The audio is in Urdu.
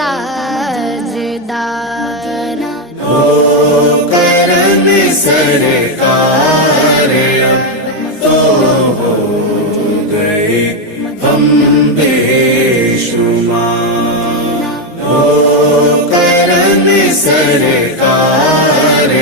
تاجدار ہو کرم سرکار اب تو ہو گئے ہم بے شمار، ہو کرم سرکار